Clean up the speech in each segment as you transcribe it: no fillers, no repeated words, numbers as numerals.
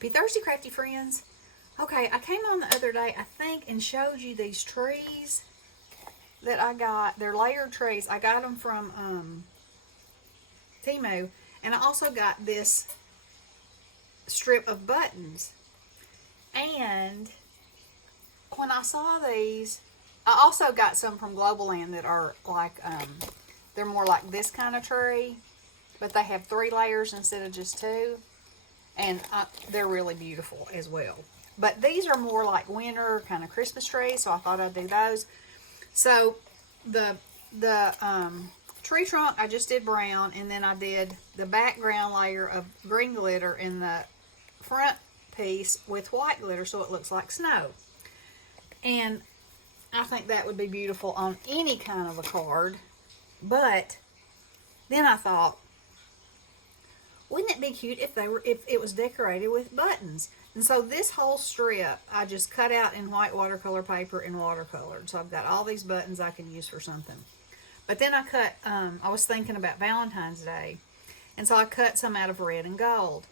Happy Thursday, Crafty Friends. Okay, I came on the other day, I think, and showed you these trees that I got. They're layered trees. I got them from Temu, and I also got this strip of buttons. And when I saw these, I also got some from Global Land that are like, they're more like this kind of tree, but they have 3 layers instead of just 2. And they're really beautiful as well. But these are more like winter kind of Christmas trees, so I thought I'd do those. So the tree trunk I just did brown, and then I did the background layer of green glitter in the front piece with white glitter so it looks like snow. And I think that would be beautiful on any kind of a card. But then I thought, wouldn't it be cute if it was decorated with buttons? And so this whole strip I just cut out in white watercolor paper and watercolored. So I've got all these buttons I can use for something. But then I was thinking about Valentine's Day, and so I cut some out of red and gold.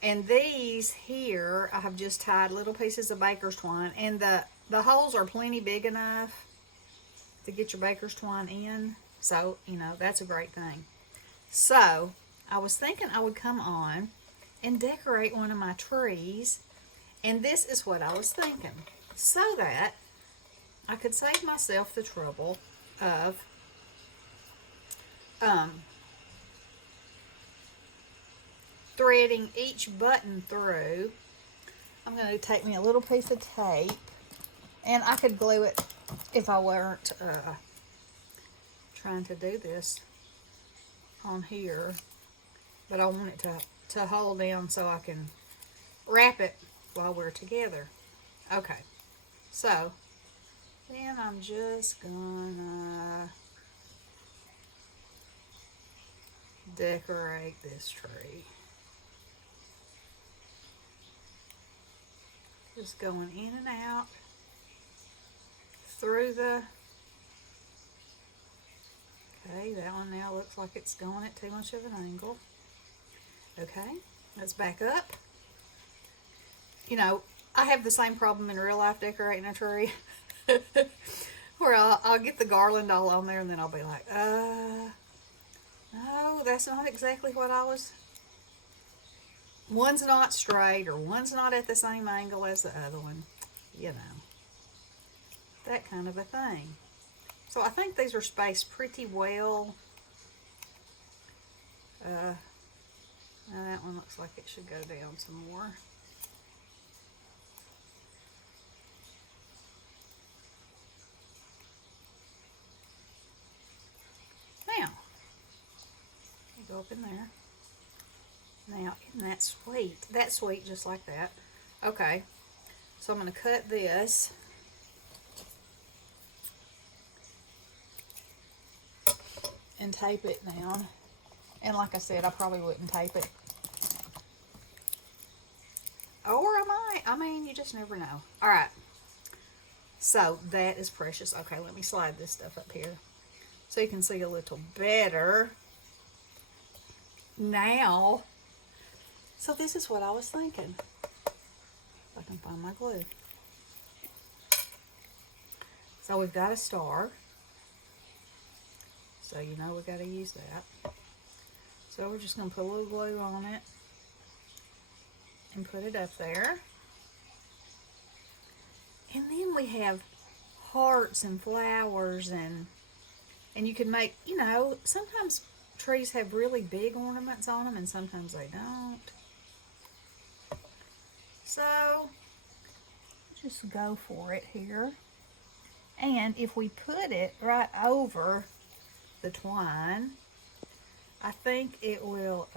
And these here I have just tied little pieces of baker's twine, and the holes are plenty big enough to get your baker's twine in. So, that's a great thing. So I was thinking I would come on and decorate one of my trees, and this is what I was thinking, so that I could save myself the trouble of threading each button through. I'm going to take me a little piece of tape, and I could glue it if I weren't trying to do this on here. But I want it to hold down so I can wrap it while we're together. Okay, so then I'm just gonna decorate this tree. Just going in and out through the... Okay, that one now looks like it's going at too much of an angle. Okay, let's back up. I have the same problem in real life decorating a tree. Where I'll get the garland all on there, and then I'll be like, no, that's not exactly what I was... One's not straight, or one's not at the same angle as the other one. That kind of a thing. So I think these are spaced pretty well. Now that one looks like it should go down some more. Now, go up in there. Now, isn't that sweet? That's sweet just like that. Okay, so I'm going to cut this. And tape it down. And like I said, I probably wouldn't tape it. Or I might. I mean, you just never know. Alright. So, that is precious. Okay, let me slide this stuff up here so you can see a little better. Now, so this is what I was thinking. If I can find my glue. So, we've got a star. So, we got to use that. So we're just going to put a little glue on it and put it up there. And then we have hearts and flowers, and you can make, sometimes trees have really big ornaments on them and sometimes they don't. So just go for it here. And if we put it right over the twine, I think it will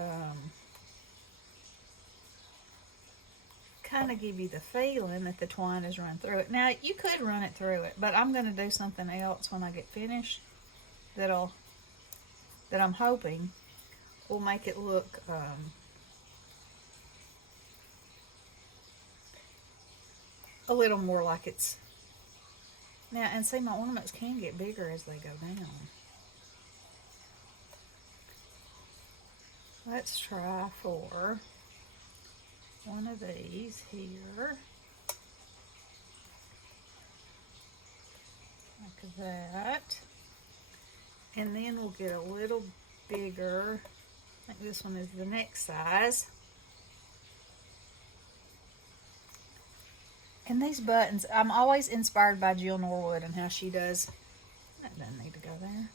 kind of give you the feeling that the twine is run through it. Now, you could run it through it, but I'm going to do something else when I get finished that I'm hoping will make it look a little more like it's... Now, and see, my ornaments can get bigger as they go down. Let's try for 1 one of these here. Like that. And then we'll get a little bigger. I think this one is the next size. And these buttons, I'm always inspired by Jill Norwood and how she does, that doesn't need to go there,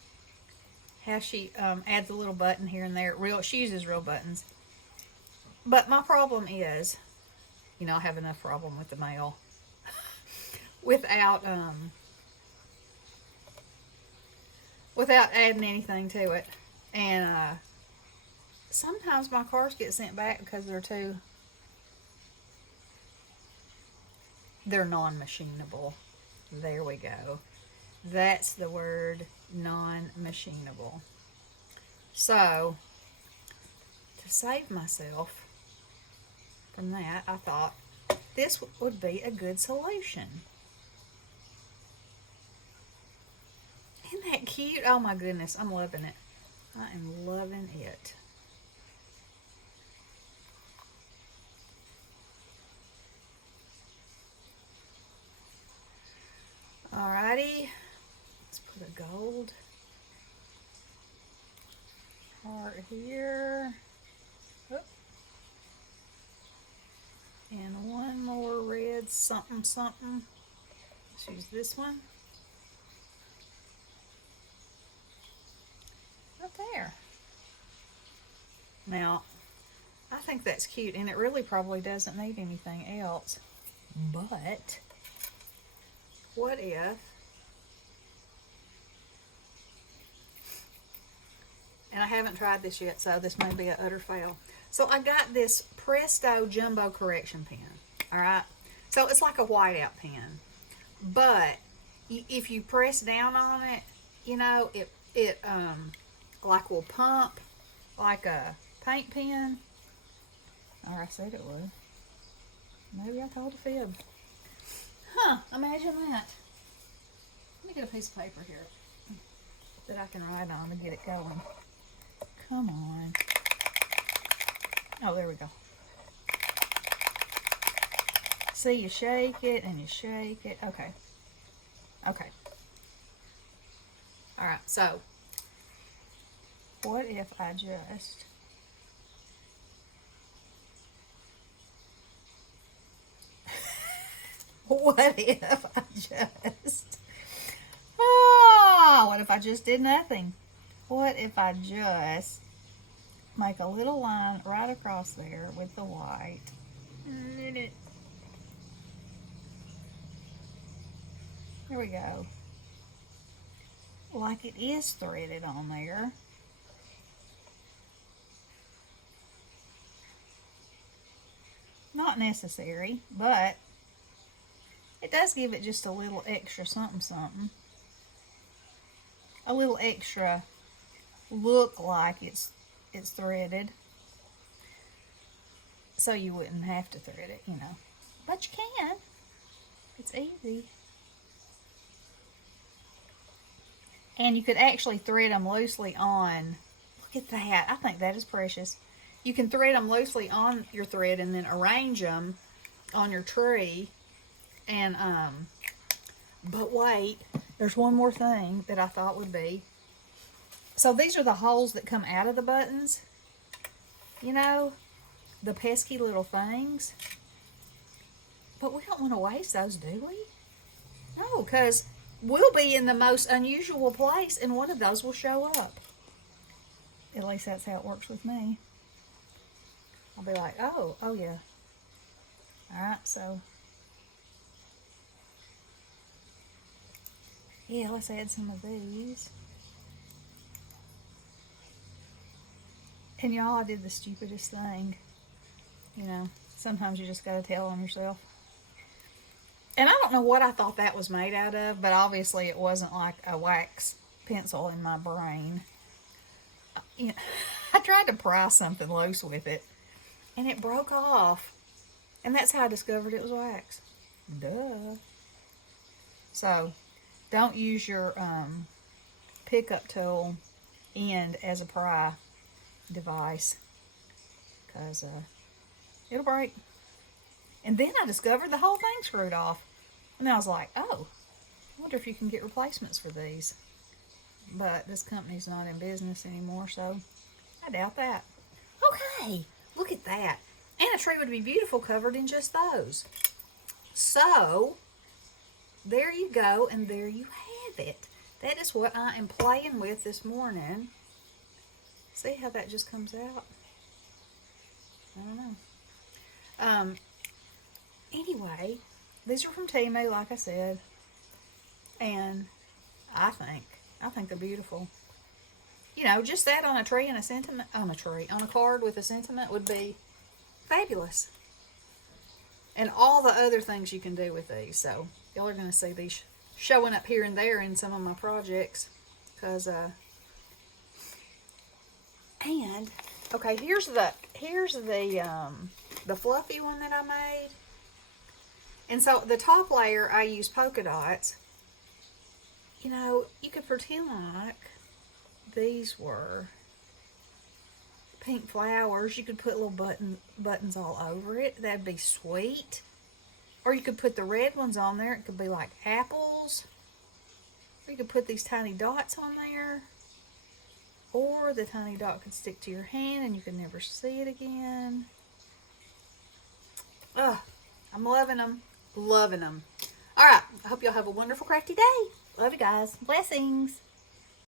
how she adds a little button here and there. She uses real buttons. But my problem is, you know, I have enough problem with the mail without adding anything to it. And sometimes my cards get sent back because they're non-machinable. There we go. That's the word, non-machinable. So, to save myself from that, I thought this would be a good solution. Isn't that cute? Oh my goodness, I'm loving it. I am loving it. Alrighty, let's put a gold heart here. Oop. And one more red something something. Let's use this one. Right there. Now, I think that's cute, and it really probably doesn't need anything else. But what if, and I haven't tried this yet, so this may be an utter fail. So I got this Presto Jumbo Correction Pen, all right? So it's like a whiteout pen, but if you press down on it, you know, it like will pump like a paint pen. Or I said it would. Maybe I told a fib. Huh, imagine that. Let me get a piece of paper here that I can write on to get it going. Come on. Oh, there we go. See, you shake it and you shake it. Okay. Okay. Alright, so what if I just what if I just did nothing? What if I just make a little line right across there with the white? There we go. Like it is threaded on there. Not necessary, but it does give it just a little extra something something. A little extra look like it's threaded. So you wouldn't have to thread it, you know. But you can. It's easy. And you could actually thread them loosely on. Look at that. I think that is precious. You can thread them loosely on your thread and then arrange them on your tree. And, but wait, there's one more thing that I thought would be. So these are the holes that come out of the buttons. You know, the pesky little things. But we don't want to waste those, do we? No, because we'll be in the most unusual place and one of those will show up. At least that's how it works with me. I'll be like, oh yeah. Alright, so yeah, let's add some of these. And y'all, I did the stupidest thing. You know, sometimes you just gotta tell on yourself. And I don't know what I thought that was made out of, but obviously it wasn't like a wax pencil in my brain. You know, I tried to pry something loose with it, and it broke off. And that's how I discovered it was wax. Duh. So, don't use your pickup tool end as a pry device, because it'll break. And then I discovered the whole thing screwed off. And I was like, oh, I wonder if you can get replacements for these. But this company's not in business anymore, so I doubt that. Okay, look at that. And a tree would be beautiful covered in just those. So, there you go, and there you have it. That is what I am playing with this morning. See how that just comes out? I don't know. Anyway, these are from Temu, like I said. And I think they're beautiful. You know, just that on a tree and a sentiment, on a card with a sentiment would be fabulous. And all the other things you can do with these. So, y'all are going to see these showing up here and there in some of my projects. Because, and, okay, here's the fluffy one that I made. And so, the top layer, I use polka dots. You know, you could pretend like these were pink flowers. You could put little buttons all over it. That'd be sweet. Or you could put the red ones on there. It could be like apples. Or you could put these tiny dots on there. Or the tiny dot could stick to your hand and you could never see it again. Ugh, I'm loving them. Loving them. All right. I hope y'all have a wonderful crafty day. Love you guys. Blessings.